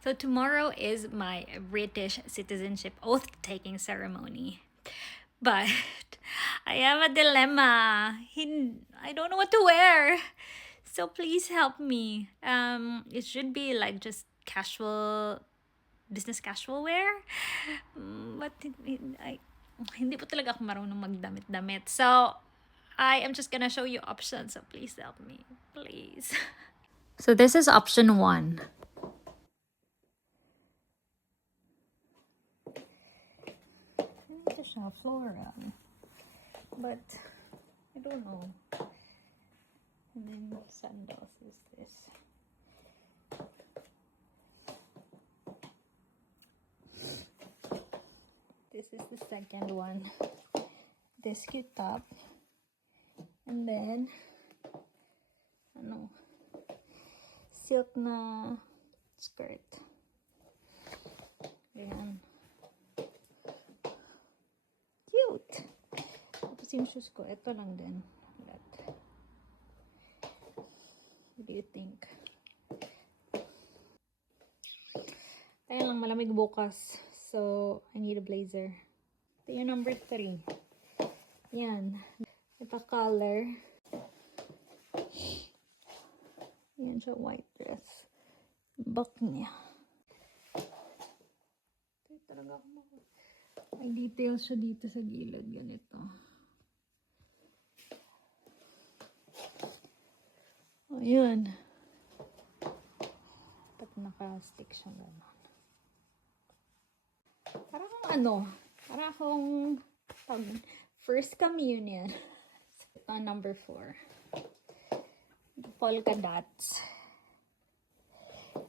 So tomorrow is my British citizenship oath-taking ceremony. But I have a dilemma. I don't know what to wear. So please help me. It should be like just casual, business casual wear. But hindi po talaga ako marunong magdamit-damit. So I am just gonna show you options. So please help me. Please. So this is option 1. Ito siya, floral. But, I don't know. And then, sandals is this. This is the second one. This cute top. And then, silk na skirt. Ayan. Cute! Tapos yung shoes ko, ito lang din. What do you think? Kaya lang malamig bukas. So, I need a blazer. Ito yung number 3. Yan. Ito color. Yan siya, white dress. Back niya. Ito talaga ako may details siya dito sa gilid. Ganito. O, yun. Dapat naka-stick siya gano'n. Parang parang first communion. Ito number 4. Polka dots.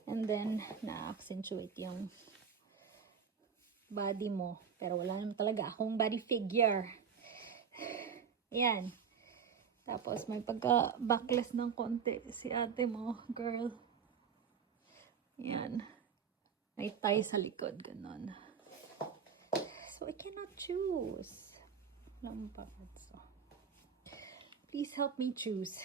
And then, na-accentuate yung body mo. Pero wala naman talaga akong body figure. Yan. Tapos, may pagka-backless ng konti si ate mo, girl. Yan. May tie sa likod, ganon. So, I cannot choose. So, please help me choose.